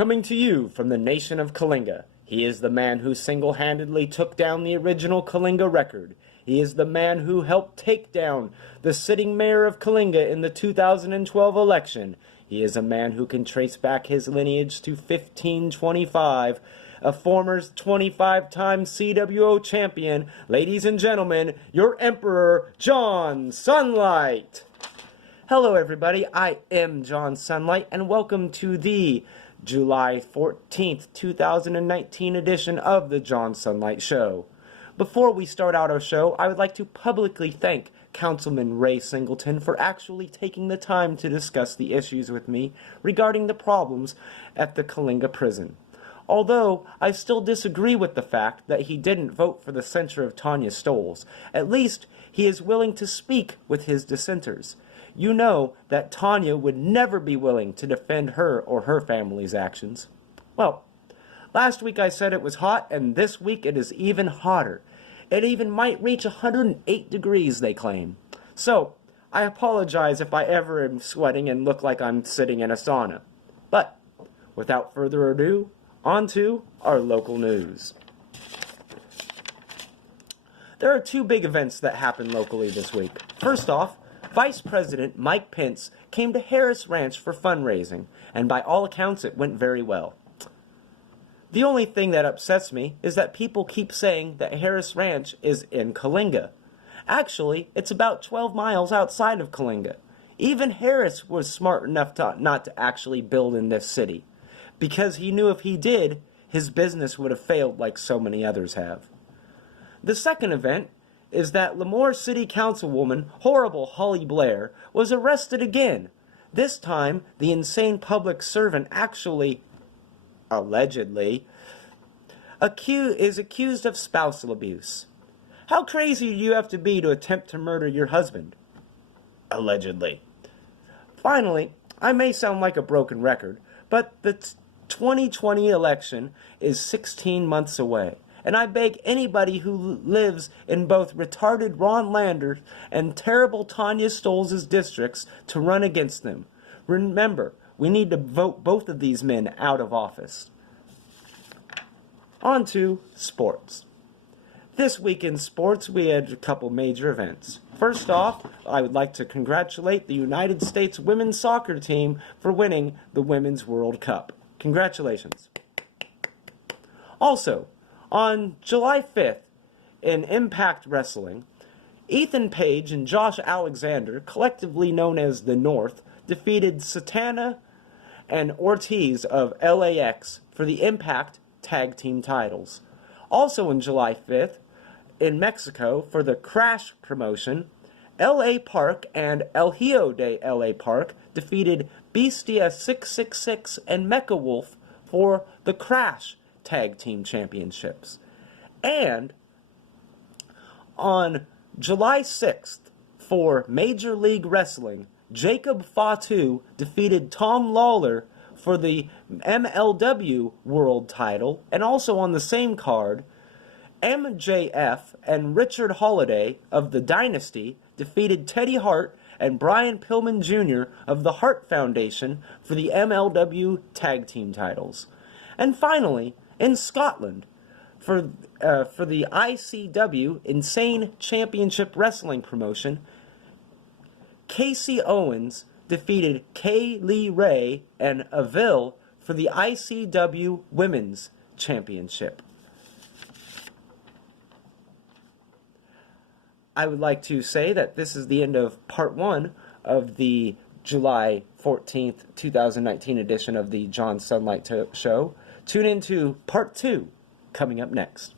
Coming to you from the nation of Kalinga, he is the man who single-handedly took down the original Kalinga record. He is the man who helped take down the sitting mayor of Kalinga in the 2012 election. He is a man who can trace back his lineage to 1525, a former 25-time CWO champion. Ladies and gentlemen, your Emperor, John Sunlight. Hello everybody, I am John Sunlight, and welcome to the July 14th, 2019 edition of the John Sunlight Show. Before we start out our show, I would like to publicly thank Councilman Ray Singleton for actually taking the time to discuss the issues with me regarding the problems at the Kalinga prison. Although I still disagree with the fact that he didn't vote for the censure of Tanya Stoles, at least he is willing to speak with his dissenters. You know that Tanya would never be willing to defend her or her family's actions. Well, last week I said it was hot, and this week it is even hotter. It even might reach 108 degrees, they claim. So, I apologize if I ever am sweating and look like I'm sitting in a sauna. But, without further ado, on to our local news. There are two big events that happened locally this week. First off, Vice President Mike Pence came to Harris Ranch for fundraising, and by all accounts it went very well. The only thing that upsets me is that people keep saying that Harris Ranch is in Kalinga. Actually, it's about 12 miles outside of Kalinga. Even Harris was smart enough not to actually build in this city, because he knew if he did, his business would have failed like so many others have. The second event is that Lemoore City Councilwoman Horrible Holly Blair was arrested again. This time, the insane public servant actually, allegedly, is accused of spousal abuse. How crazy do you have to be to attempt to murder your husband? Allegedly. Finally, I may sound like a broken record, but the 2020 election is 16 months away. And I beg anybody who lives in both retarded Ron Landers and terrible Tanya Stoles' districts to run against them. Remember, we need to vote both of these men out of office. On to sports. This week in sports, we had a couple major events. First off, I would like to congratulate the United States women's soccer team for winning the Women's World Cup. Congratulations. Also, on July 5th, in Impact Wrestling, Ethan Page and Josh Alexander, collectively known as The North, defeated Satana and Ortiz of LAX for the Impact Tag Team titles. Also on July 5th, in Mexico, for the Crash promotion, LA Park and El Hijo de LA Park defeated Bestia 666 and Mecha Wolf for the Crash Tag Team Championships. And on July 6th, for Major League Wrestling, Jacob Fatu defeated Tom Lawler for the MLW World title, and also on the same card, MJF and Richard Holiday of the Dynasty defeated Teddy Hart and Brian Pillman Jr. of the Hart Foundation for the MLW Tag Team titles. And finally, in Scotland, for the ICW Insane Championship Wrestling promotion, Casey Owens defeated Kay Lee Ray and Avil for the ICW Women's Championship. I would like to say that this is the end of part 1 of the July 14th, 2019 edition of the John Sunlight Show. Tune in to part 2 coming up next.